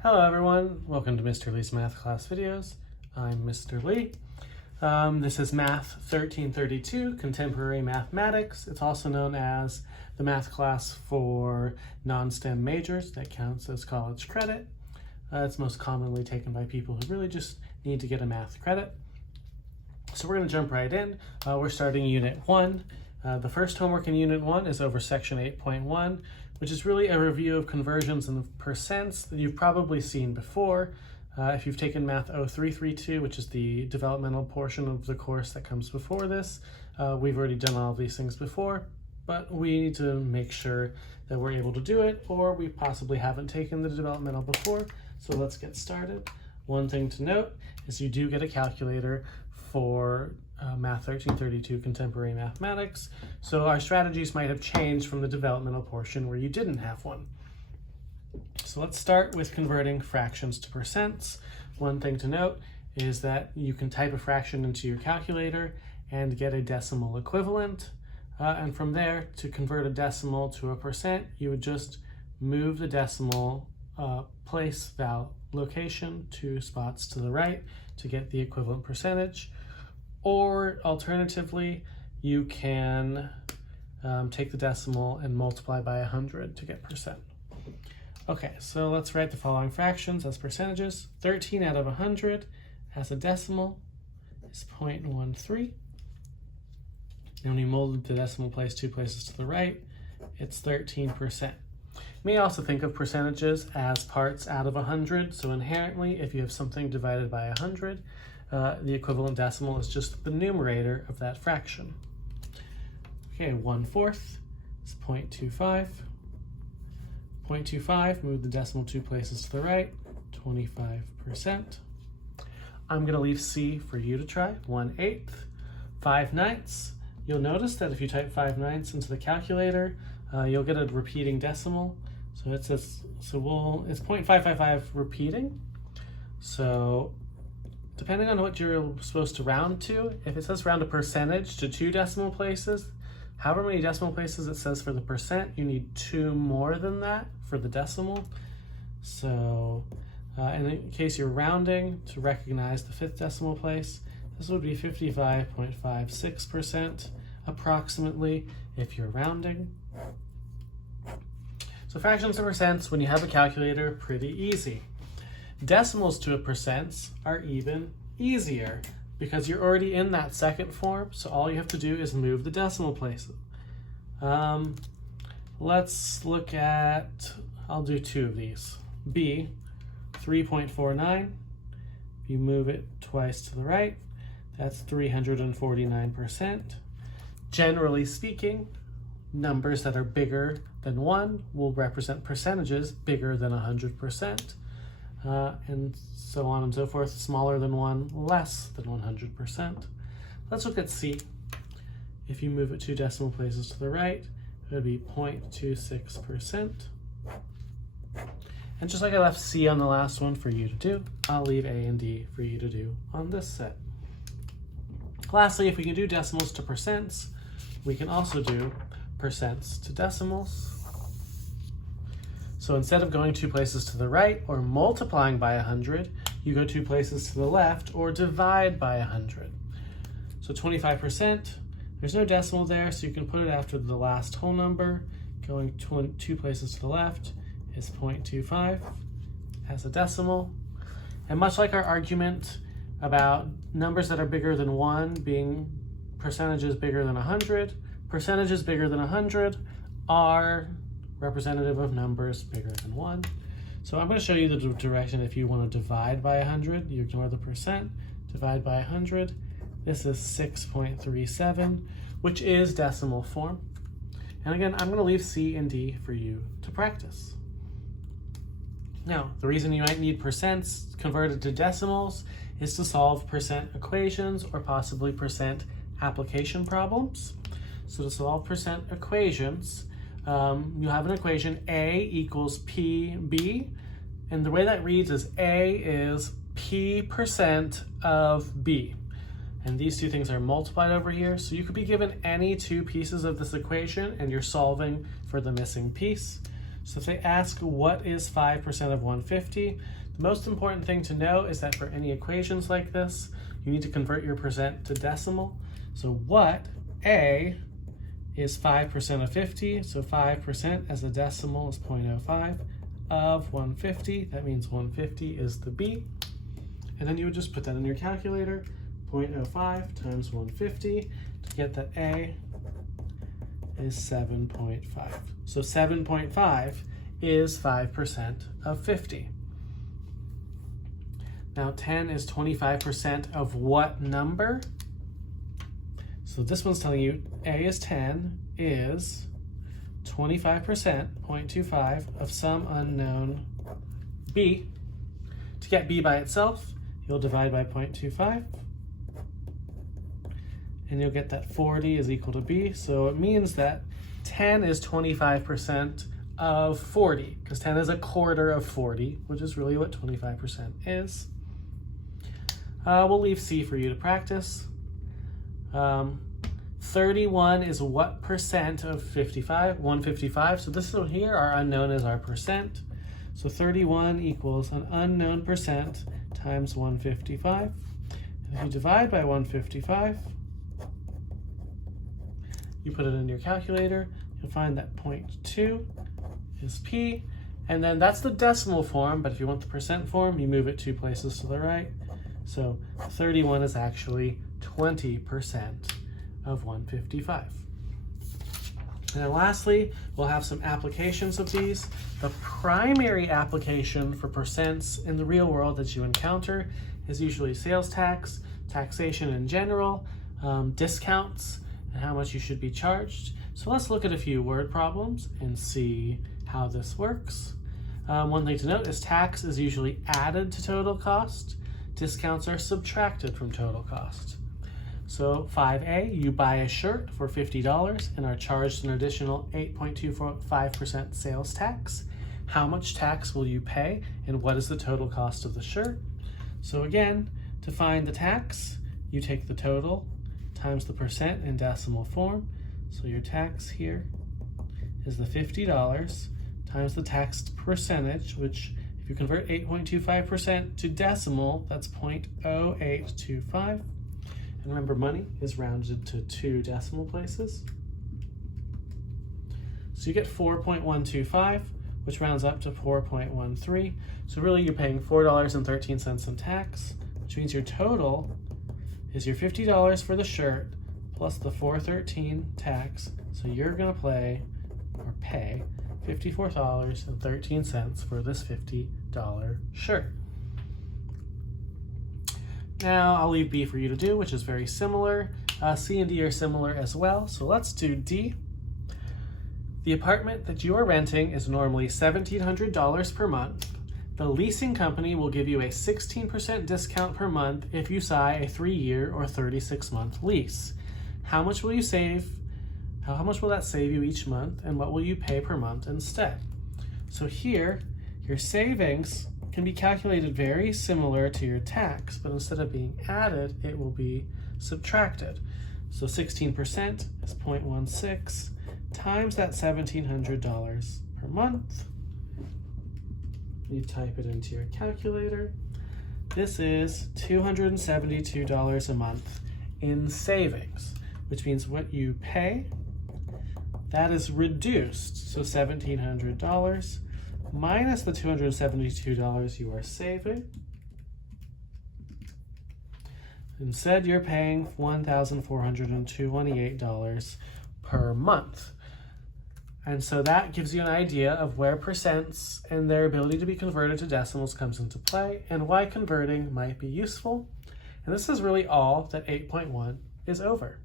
Hello everyone, welcome to Mr. Lee's Math Class Videos. I'm Mr. Lee. This is Math 1332, Contemporary Mathematics. It's also known as the math class for non-STEM majors that counts as college credit. It's most commonly taken by people who really just need to get a math credit. So we're going to jump right in. We're starting Unit 1. The first homework in Unit 1 is over Section 8.1, which is really a review of conversions and percents that you've probably seen before. If you've taken Math 0332, which is the developmental portion of the course that comes before this, we've already done all of these things before, but we need to make sure that we're able to do it, or we possibly haven't taken the developmental before. So let's get started. One thing to note is you do get a calculator for Math 1332 Contemporary Mathematics, so our strategies might have changed from the developmental portion where you didn't have one. So let's start with converting fractions to percents. One thing to note is that you can type a fraction into your calculator and get a decimal equivalent, and from there, to convert a decimal to a percent, you would just move the decimal place location 2 spots to the right to get the equivalent percentage. Or alternatively, you can take the decimal and multiply by 100 to get percent. Okay, so let's write the following fractions as percentages. 13 out of 100 as a decimal is 0.13. And when you mold the decimal place 2 places to the right, it's 13%. You may also think of percentages as parts out of 100. So inherently, if you have something divided by 100, the equivalent decimal is just the numerator of that fraction. Okay, 1/4 is 0.25. 0.25, move the decimal 2 places to the right, 25%. I'm going to leave C for you to try, 1/8. 5/9. You'll notice that if you type 5/9 into the calculator, you'll get a repeating decimal. So it says, it's 0.555 repeating. So depending on what you're supposed to round to, if it says round a percentage to 2 decimal places, however many decimal places it says for the percent, you need 2 more than that for the decimal. So in case you're rounding to recognize the 5th decimal place, this would be 55.56% approximately if you're rounding. So fractions to percents, when you have a calculator, pretty easy. Decimals to a percent are even easier because you're already in that second form, so all you have to do is move the decimal places. Let's look at, I'll do 2 of these. B, 3.49. If you move it twice to the right, that's 349%. Generally speaking, numbers that are bigger than 1 will represent percentages bigger than 100%. And so on and so forth, smaller than 1, less than 100%. Let's look at C. If you move it 2 decimal places to the right, it would be 0.26%. And just like I left C on the last one for you to do, I'll leave A and D for you to do on this set. Lastly, if we can do decimals to percents, we can also do percents to decimals. So instead of going 2 places to the right or multiplying by 100, you go 2 places to the left or divide by 100. So 25%, there's no decimal there, so you can put it after the last whole number. Going 2 places to the left is 0.25 as a decimal. And much like our argument about numbers that are bigger than 1 being percentages bigger than 100, percentages bigger than 100 are representative of numbers bigger than 1. So I'm going to show you the direction if you want to divide by 100. You ignore the percent, divide by 100. This is 6.37, which is decimal form. And again, I'm going to leave C and D for you to practice. Now, the reason you might need percents converted to decimals is to solve percent equations or possibly percent application problems. So to solve percent equations, you have an equation A equals PB, and the way that reads is A is P% of B. And these 2 things are multiplied over here, so you could be given any 2 pieces of this equation and you're solving for the missing piece. So if they ask what is 5% of 150, the most important thing to know is that for any equations like this, you need to convert your percent to decimal. So what A is 5% of 50, so 5% as a decimal is 0.05 of 150. That means 150 is the B. And then you would just put that in your calculator, 0.05 times 150 to get that A is 7.5. So 7.5 is 5% of 50. Now 10 is 25% of what number? So this one's telling you A is 10 is 25%, 0.25 of some unknown B. To get B by itself, you'll divide by 0.25 and you'll get that 40 is equal to B. So it means that 10 is 25% of 40, because 10 is a quarter of 40, which is really what 25% is. We'll leave C for you to practice. 31 is what percent of 55? 155. So this one here, our unknown is our percent. So 31 equals an unknown percent times 155. And if you divide by 155, you put it in your calculator, you'll find that 0.2 is P, and then that's the decimal form, but if you want the percent form, you move it 2 places to the right. So 31 is actually 20% of 155. And then lastly, we'll have some applications of these. The primary application for percents in the real world that you encounter is usually sales tax, taxation in general, discounts, and how much you should be charged. So let's look at a few word problems and see how this works. One thing to note is tax is usually added to total cost. Discounts are subtracted from total cost. So 5A, you buy a shirt for $50 and are charged an additional 8.25% sales tax. How much tax will you pay and what is the total cost of the shirt? So again, to find the tax, you take the total times the percent in decimal form. So your tax here is the $50 times the taxed percentage, which if you convert 8.25% to decimal, that's 0.0825. And remember, money is rounded to 2 decimal places. So you get 4.125, which rounds up to 4.13. So really you're paying $4.13 in tax, which means your total is your $50 for the shirt plus the $4.13 tax. So you're gonna pay $54.13 for this $50 shirt. Now I'll leave B for you to do, which is very similar. C and D are similar as well. So let's do D. The apartment that you are renting is normally $1,700 per month. The leasing company will give you a 16% discount per month if you sign a 3-year or 36-month lease. How much will you save? How much will that save you each month, and what will you pay per month instead? So here, your savings can be calculated very similar to your tax, but instead of being added, it will be subtracted. So 16% is 0.16 times that $1,700 per month. You type it into your calculator. This is $272 a month in savings, which means what you pay, that is reduced. So $1,700 minus the $272 you are saving. Instead, you're paying $1,428 per month. And so that gives you an idea of where percents and their ability to be converted to decimals comes into play and why converting might be useful. And this is really all that 8.1 is over.